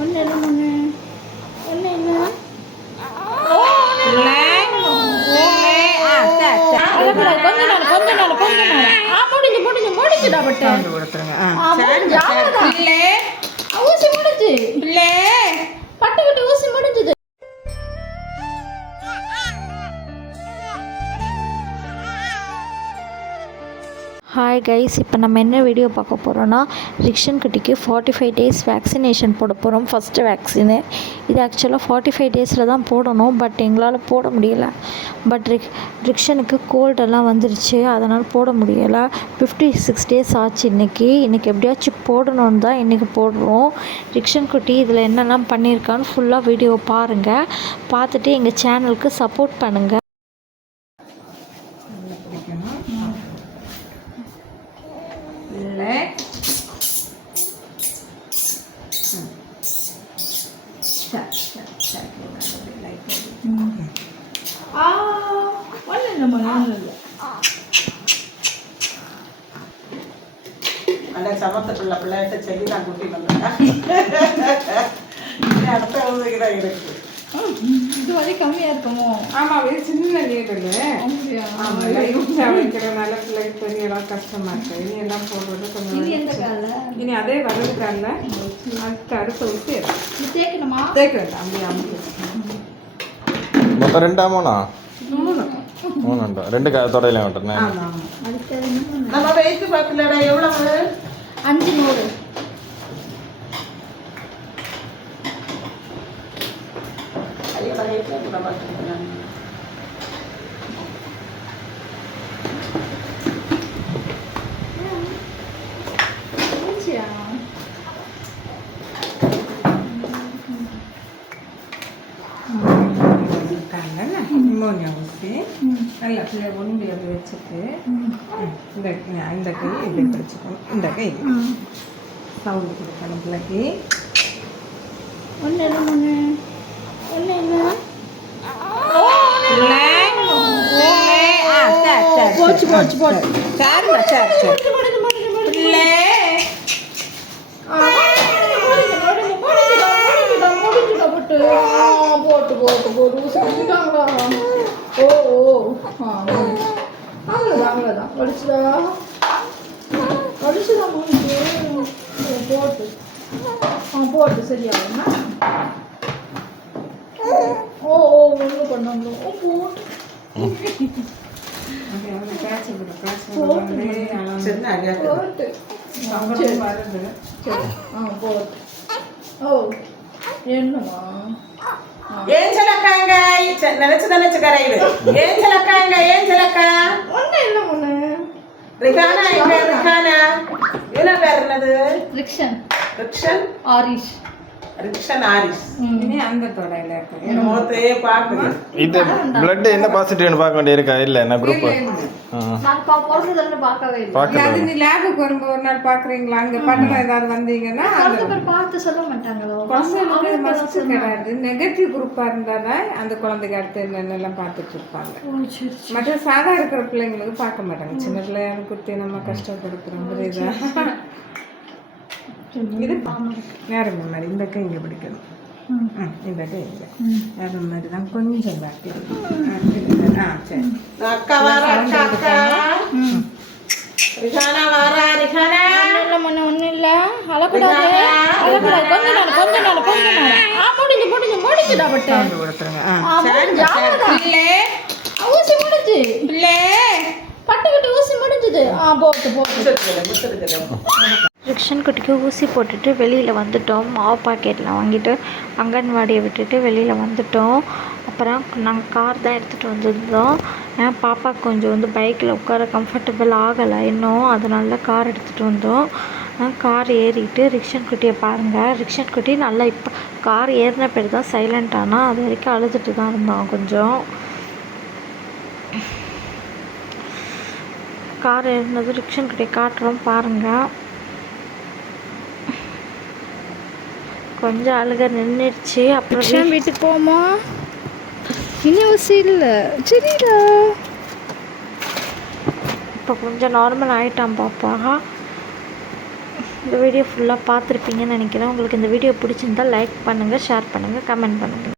ஒன்று இல்லை ஒன்று ஒன்று இல்லை முடிஞ்சுடா பட்டு ஊசி முடிஞ்சு பட்டுக்கிட்டு ஊசி முடிஞ்சுது. ஹாய் கைஸ், இப்போ நம்ம என்ன வீடியோ பார்க்க போகிறோன்னா ரிக்ஷன் குட்டிக்கு 45 டேஸ் வேக்சினேஷன் போட போகிறோம். ஃபஸ்ட்டு வேக்சினு இது ஆக்சுவலாக 45 டேஸில் தான் போடணும், பட் எங்களால் போட முடியலை. பட் ரிக்ஷனுக்கு கோல்டெல்லாம் வந்துருச்சு, அதனால் போட முடியலை. 56 டேஸ் ஆச்சு இன்றைக்கி எப்படியாச்சும் போடணுன்னு தான் இன்றைக்கி போடுறோம். ரிக்ஷன் குட்டி இதில் என்னெல்லாம் பண்ணியிருக்கான்னு ஃபுல்லாக வீடியோ பாருங்கள். பார்த்துட்டு எங்கள் சேனலுக்கு சப்போர்ட் பண்ணுங்கள். அந்த சமத்துக்குள்ள பிள்ளைகிட்ட சொல்லி நான் கூட்டி வந்தேன். அடுத்த உதவிதான் இருக்கு. இது வரை கம்மியா இருக்குமோ? ஆமா, இது சின்ன லேபிள். வைக்கிறதுனால பிள்ளைக்கு பெரிய எல்லாம் கஷ்டமா இருக்கு. இனி எல்லாம் போடுறது கொஞ்சம் இனி அதே வலது காலில் அதுக்கு அடுத்த ஊசி தேய்க்கணுமா? தேய்க்க வேண்டாம், அப்படியே அமுக்கி மொத்தம் 2 ஆமாண்ணா? 3 2 தொடையில விட்டுறேன். நம்ம வெயிட் பார்க்கலடா, எவ்வளவு? 500. நிமோனியா ஊசி நல்லா பிள்ளை ஒன்று அப்படி வச்சுட்டு இந்த கை இப்படி பிடிச்சிக்கணும். இந்த கை சவுண்டு கொடுக்கணும் பிள்ளைக்கு. ஒன்று இல்லை ஒன்று ஒன்று இல்லை போச்சு போச்சு போச்சு. சரிம்மா, சரி சரி பிள்ளை போட்டு போட்டு போட்டு ஊசி கொடுத்துட்டாங்களா? ஓ ஓ அவ்வளோதான் படிச்சுதா முடிஞ்சு போட்டு போட்டு சரியாகும்னா ஓ ஓ ஒன்று பண்ணாங்களோ ஓ போட்டு ஓ என்னமா ஏன் சிலக்காங்க நினைச்சு கரையுது. ஏன் சிலக்காங்க ஒண்ணு இல்லை ஒண்ணு ரிகானா எங்க? ரிகானா என்ன பேர்? என்னது? ரிக்ஷன் ஆரிஷ். இனி அந்த தொடையில இருக்கு. என் முகத்தையே பார்க்குது. இது பிளட் என்ன பாசிட்டிவ்னு பார்க்க வேண்டியிருக்கா? இல்லை என்ன குரூப் நான் பிறந்ததுல பார்க்கவே இல்லை. அது நீ லேபுக்கு வரும்போது ஒரு நாள் பார்க்குறீங்களா? அங்கே பக்கத்தில் ஏதாவது வந்தீங்கன்னா பார்த்து சொல்ல மாட்டாங்களோ? குழந்தைங்களுக்கு மஸ்ட் கிடையாது. நெகட்டிவ் குரூப்பாக இருந்தால் தான் அந்த குழந்தைக்கு அடுத்து என்னென்னலாம் பார்த்துட்டு இருப்பாங்க. மற்ற சாதா இருக்கிற பிள்ளைங்களுக்கு பார்க்க மாட்டாங்க. சின்ன பிள்ளையான குத்தி நம்ம கஷ்டப்படுத்துகிறோம். புரியுதா? இது நேரம் மாதிரி இந்த கை இங்கே பிடிக்கணும். இந்த கை இங்கே நேரம் மாதிரி தான் கொஞ்சம் பாக்கி. சரி அக்கா வாரா, அக்கா ரிகானா வாரா. ரிகானா ஒன்றும் இல்லை அழக்கூடாது கொஞ்ச நாள் முடிஞ்சுடா பட்டு ஊசி முடிஞ்சு பட்டுக்கிட்டு ஊசி முடிஞ்சுது. போட்டு ரிக்ஷன் குட்டிக்கு ஊசி போட்டுட்டு வெளியில் வந்துட்டோம். மாவு பாக்கெட்டில் வாங்கிட்டு அங்கன்வாடியை விட்டுட்டு வெளியில் வந்துட்டோம். அப்புறம் நாங்கள் கார் தான் எடுத்துகிட்டு வந்திருந்தோம். பாப்பாவுக்கு கொஞ்சம் பைக்கில் உட்கார கம்ஃபர்டபுள் ஆகலை இன்னும், அதனால கார் எடுத்துகிட்டு வந்தோம். கார் ஏறிட்டு ரிக்ஷன் குட்டியை பாருங்கள். ரிக்ஷன் குட்டி நல்லா இப்போ கார் ஏறின பேர் தான் சைலண்ட் ஆனால் அது வரைக்கும் அழுதுட்டு தான் இருந்தோம். கொஞ்சம் கார் ஏறினது ரிக்ஷன் குட்டியை காட்டுறோம் பாருங்கள். கொஞ்சம் அழுக நின்றுடுச்சு. அப்புறம் வீட்டுக்கு போமா? இனி ஊசி இல்லை சரிடா. இப்போ கொஞ்சம் நார்மல் ஆகிட்டான் பாப்பா. இந்த வீடியோ ஃபுல்லாக பார்த்துருப்பீங்கன்னு நினைக்கிறேன். உங்களுக்கு இந்த வீடியோ பிடிச்சிருந்தால் லைக் பண்ணுங்கள், ஷேர் பண்ணுங்கள், கமெண்ட் பண்ணுங்கள்.